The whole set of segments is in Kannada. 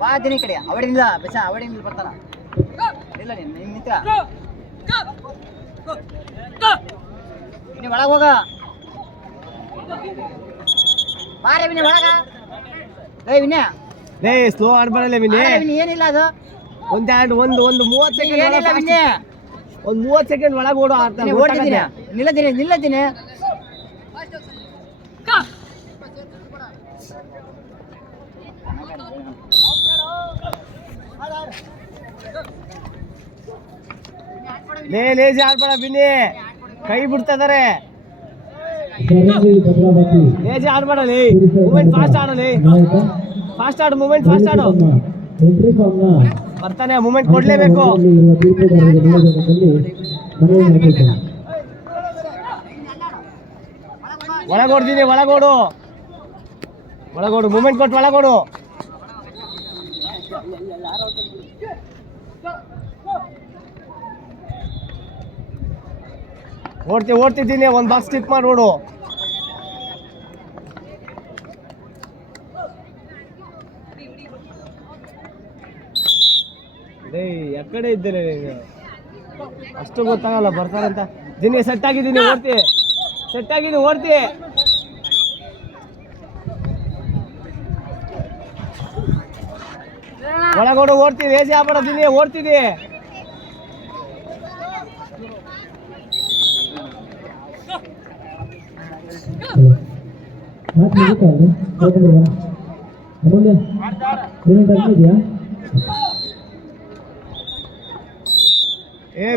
ಬಾ ದಿನ ಕಡೆ ಅವಡಿನಿಲ್ಲ ಬಸ ಅವಡಿನಿಲ್ಲ ಬರ್ತಾನ ಇಲ್ಲ ನೀನು ನಿಂತ ನೀನು ಒಳಗೆ ಹೋಗ ಬಾರೆ ವಿನಯ ಒಳಗ ವಿನಯ ಸ್ಲೋ ಆಡ್ಬಾರಲ್ಲ ವಿನಯ ಏನಿಲ್ಲ ಅದು ಒಂದು 30 ಸೆಕೆಂಡ್ ಏನಿಲ್ಲ ವಿನಯ ಒಂದು 30 ಸೆಕೆಂಡ್ ಒಳಗೆ ಓಡೋ ಆಡ್ತಾನೆ ಓಡ್ತಿದ್ದೀನಿ ನಿಲ್ಲದಿನಿ ಲೇಜಿ ಆಡ್ಬೇಡ ಬಿನ್ನಿ ಕೈ ಬಿಡ್ತಿದಾರೆ ಲೇಜಿ ಆಡ್ಬೇಡಲಿ ಮೂಮೆಂಟ್ ಫಾಸ್ಟ್ ಆಡಲಿ ಫಾಸ್ಟ್ ಆಡು ಮೂಮೆಂಟ್ ಫಾಸ್ಟ್ ಆಡು ಬರ್ತಾನೆ ಮೂಮೆಂಟ್ ಕೊಡ್ಲೇಬೇಕು ಒಳಗೋಡ್ತೀನಿ ಒಳಗೋಡು ಮೂಮೆಂಟ್ ಕೊಟ್ಟು ಒಳಗೋಡು ಓಡ್ತಿದ್ದೀನಿ ಒಂದು ಬಾಕ್ಸ್ ಸ್ಟಿಕ್ ಮಾಡಿ ಓಡು ಎಕಡೆ ಇದ್ದೇನೆ ನೀನು ಅಷ್ಟು ಗೊತ್ತಾಗಲ್ಲ ಬರ್ತಾರಂತ ದಿನ ಸೆಟ್ ಆಗಿದ್ದೀನಿ ಓಡ್ತಿ ಒಳಗೋಡು ಓಡ್ತೀವಿ ಏಜಿ ಆಗ್ಬಿಡೋದಿನಿ ಓಡ್ತಿದ್ದಿ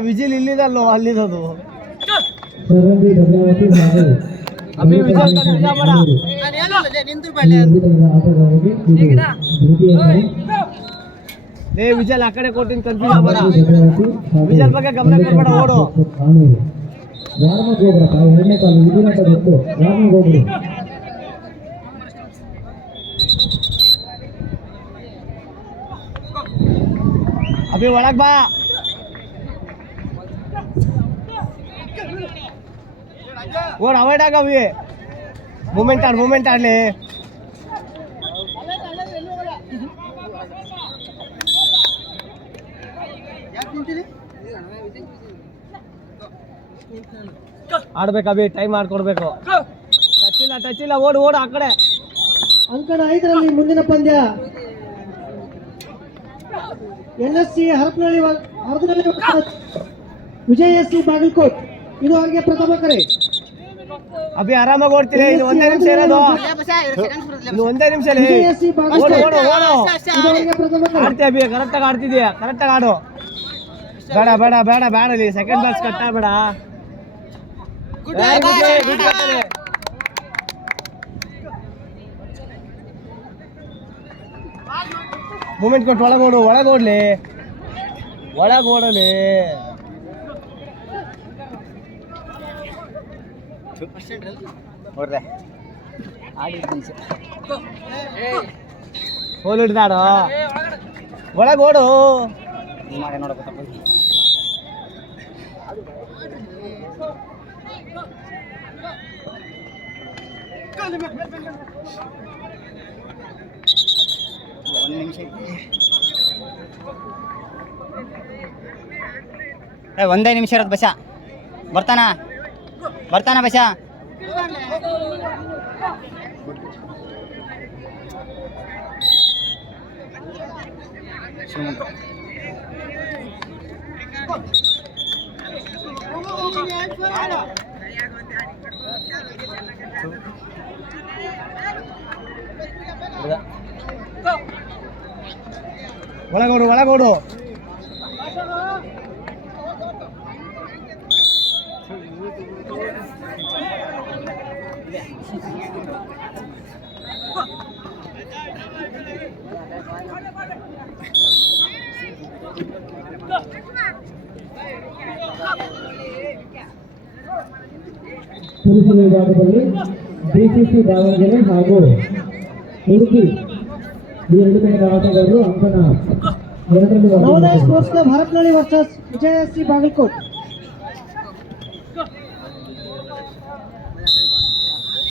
ವಿಜಿಲ್ ಇಲ್ಲಿದಲ್ಲೋ ಅಲ್ಲಿದದು ಅಭಿ ವಿಜಿಲ್ ವಿಜಲ್ ಆ ಕಡೆ ಕೊಟ್ಟಿನ ಕನ್ಫ್ಯೂಸ್ ಆಗಬೇಡ ವಿಜಲ್ ಬಗ್ಗೆ ಗಮನ ಕೊಡಬೇಡ ಓಡು ಅಭಿ ಒಳಗ್ ಬಾ ಓಡ್ ಅವಾಯ್ಡ್ ಆಗವಿ ಮೂಮೆಂಟ್ ಆಡ್ಲಿ ಆಡ್ಬೇಕು ಅಭಿ ಟೈಮ್ ಮಾಡ್ಕೊಡ್ಬೇಕು ಟಚ್ ಇಲ್ಲ ಓಡು ಆ ಕಡೆ ಅಂಕಣ 5ರಲ್ಲಿ ಮುಂದಿನ ಪಂದ್ಯ NSC ಹರಪನಹಳ್ಳಿ ವಿಜಯ್ SC ಬಾಗಲಕೋಟ್ ಇದು ಅವರಿಗೆ ಪ್ರಥಮ ಕರೆ ಅಭಿ ಆರಾಮಾಗಿ ಓಡ್ತೀರಿ ಇದು ಒಂದೇ ನಿಮಿಷ ಇರೋದು ಆಡ್ತೀಯ ಅಭಿ ಕರೆಕ್ಟಾಗಿ ಆಡ್ತಿದ್ಯಾ ಕರೆಕ್ಟಾಗಿ ಆಡು ಬೇಡಲಿ ಸೆಕೆಂಡ್ ಬ್ಯಾಚ್ ಕಟ್ಟಾಬೇಡ ಮೂಮೆಂಟ್ ಕೊಟ್ಟು ಒಳಗೋಡ್ಲಿ ಹೋಲ್ ಹಿಡ್ದಾಡು ಒಳಗೋಡು ಒಂದೇ ನಿಮಿಷ ಇರೋದು ಬಸ ಬರ್ತಾನ ಬಸ ಒಳಗೋಡು ಪುರುಷ ವಿಭಾಗದಲ್ಲಿ BCC ದಾವಣಗೆರೆ ಹಾಗೂ ಉಡುಪಿ ಈ 2 ತಂಡದ ಆಟಗಾರರು ಅಂಕಣ 2ರಲ್ಲಿ Navodaya sports club Harapanahalli versus Vijay SC Bagalkot